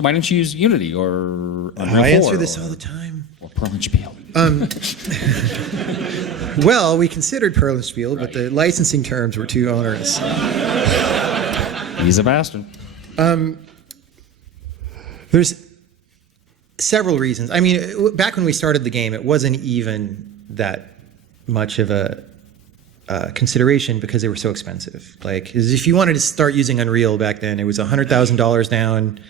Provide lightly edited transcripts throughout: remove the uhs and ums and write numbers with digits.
So why don't you use Unity or Unreal 4? I answer this all the time. Or Perl and Spiel. Well, we considered Perl and Spiel, but the licensing terms were too onerous. He's a bastard. There's several reasons. I mean, back when we started the game, it wasn't even that much of a consideration because they were so expensive. Like, if you wanted to start using Unreal back then, it was $100,000 down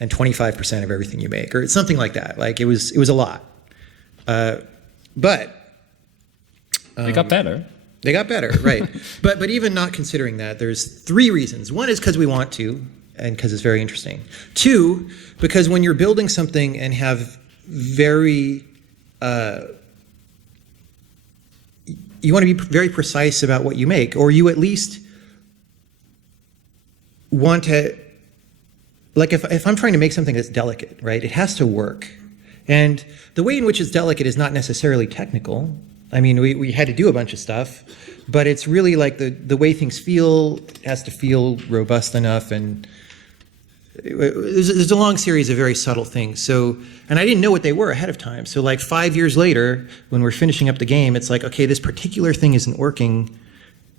and 25% of everything you make, or something like that. Like, it was a lot. But They got better. they got better, right? But even not considering that, there's three reasons. One is because we want to, and because it's very interesting. Two, because when you're building something and have very you want to be very precise about what you make, or you at least want to, like if I'm trying to make something that's delicate, right, it has to work. And the way in which it's delicate is not necessarily technical. I mean, we had to do a bunch of stuff, but it's really like the way things feel, it has to feel robust enough, and there's a long series of very subtle things. So, and I didn't know what they were ahead of time. So like 5 years later, when we're finishing up the game, it's like, okay, this particular thing isn't working.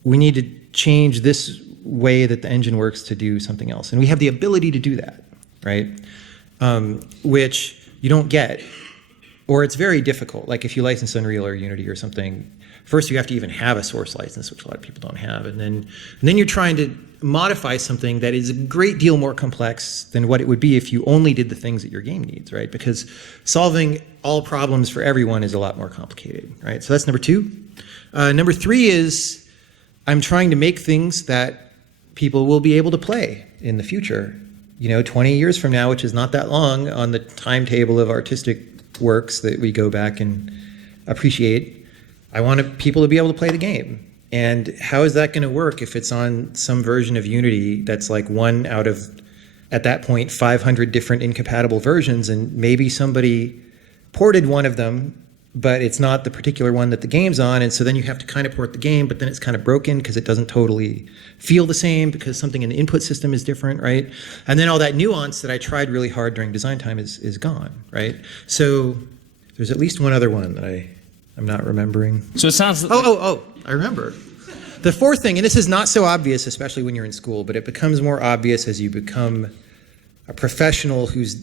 We need to change this way that the engine works to do something else. And we have the ability to do that, right? Which you don't get, or it's very difficult. Like if you license Unreal or Unity or something, first you have to even have a source license, which a lot of people don't have. And then you're trying to modify something that is a great deal more complex than what it would be if you only did the things that your game needs, right? Because solving all problems for everyone is a lot more complicated, right? So that's number two. Number three is I'm trying to make things that people will be able to play in the future. 20 years from now, which is not that long on the timetable of artistic works that we go back and appreciate, I want people to be able to play the game. And how is that going to work if it's on some version of Unity that's like one out of, at that point, 500 different incompatible versions, and maybe somebody ported one of them, but it's not the particular one that the game's on, and so then you have to kind of port the game, but then it's kind of broken because it doesn't totally feel the same because something in the input system is different, right? And then all that nuance that I tried really hard during design time is gone, right? So there's at least one other one that I'm not remembering. So it sounds... I remember. The fourth thing, and this is not so obvious, especially when you're in school, but it becomes more obvious as you become a professional who's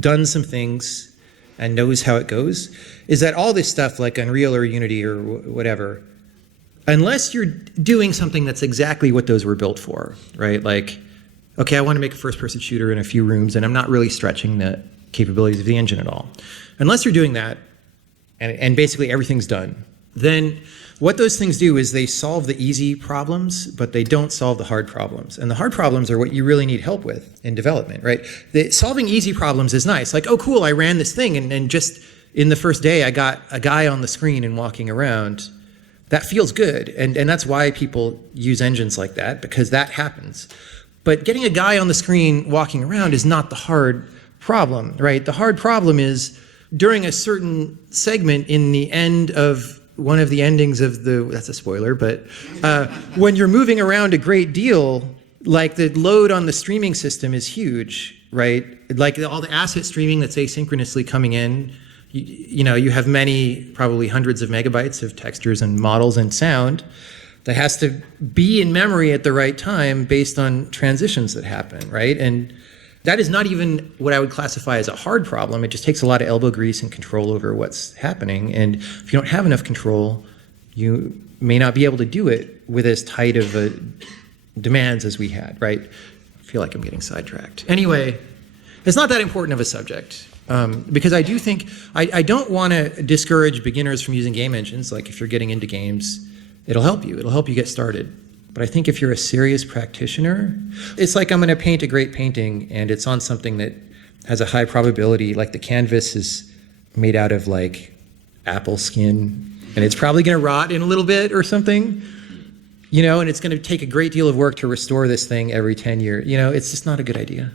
done some things and knows how it goes, is that all this stuff like Unreal or Unity or whatever, unless you're doing something that's exactly what those were built for, right? Like, okay, I want to make a first-person shooter in a few rooms, and I'm not really stretching the capabilities of the engine at all. Unless you're doing that, and basically everything's done, then what those things do is they solve the easy problems, but they don't solve the hard problems. And the hard problems are what you really need help with in development, right? Solving easy problems is nice. Like, oh, cool, I ran this thing, and just in the first day, I got a guy on the screen and walking around. That feels good, and that's why people use engines like that, because that happens. But getting a guy on the screen walking around is not the hard problem, right? The hard problem is during a certain segment in the end of one of the endings of that's a spoiler, but when you're moving around a great deal, like the load on the streaming system is huge, right? Like all the asset streaming that's asynchronously coming in, you have many, probably hundreds of megabytes of textures and models and sound that has to be in memory at the right time based on transitions that happen, right? And that is not even what I would classify as a hard problem. It just takes a lot of elbow grease and control over what's happening. And if you don't have enough control, you may not be able to do it with as tight of demands as we had, right? I feel like I'm getting sidetracked. Anyway, it's not that important of a subject. Because I do think, I don't want to discourage beginners from using game engines. Like if you're getting into games, it'll help you. It'll help you get started. But I think if you're a serious practitioner, it's like I'm going to paint a great painting and it's on something that has a high probability, like the canvas is made out of like apple skin and it's probably going to rot in a little bit or something, and it's going to take a great deal of work to restore this thing every 10 years. It's just not a good idea.